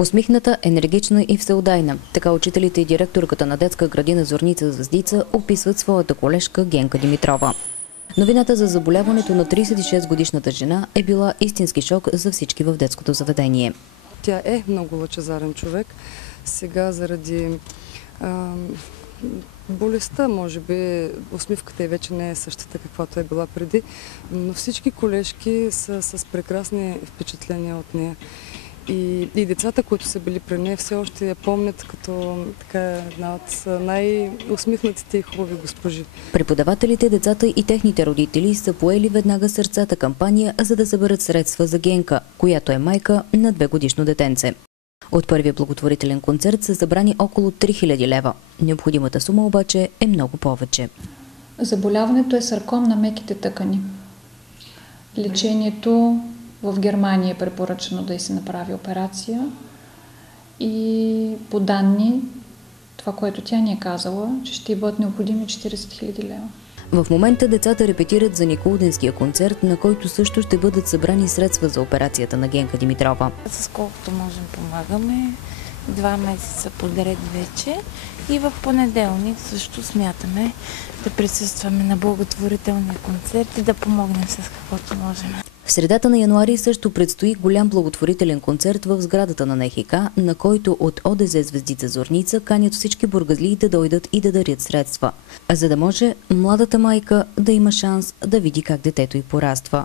Усмихната, енергична и всеотдайна. Така учителите и директорката на детска градина Зорница Звездица описват своята колежка Генка Димитрова. Новината за заболяването на 36-годишната жена е била истински шок за всички в детското заведение. Тя е много лъчезарен човек. Сега заради болестта, може би, усмивката й вече не е същата, каквато е била преди, но всички колежки са с прекрасни впечатления от нея. И децата, които са били при нея, все още я помнят като една от най-усмихнатите и хубави госпожи. Преподавателите, децата и техните родители са поели веднага сърцата кампания, за да съберат средства за Генка, която е майка на 2-годишно детенце. От първия благотворителен концерт са събрани около 3000 лева. Необходимата сума обаче е много повече. Заболяването е сарком на меките тъкани. Лечението в Германия е препоръчено да й се направи операция и по данни, това, което тя ни е казала, че ще й бъдат необходими 40 000 лева. В момента децата репетират за Никулденския концерт, на който също ще бъдат събрани средства за операцията на Генка Димитрова. С колкото можем помагаме, 2 месеца подред вече и в понеделник също смятаме да присъстваме на благотворителния концерт и да помогнем с каквото можем. В средата на януари също предстои голям благотворителен концерт в сградата на НХК, на който от ОДЗ Звездица Зорница канят всички бургазлии да дойдат и да дарят средства, за да може младата майка да има шанс да види как детето й пораства.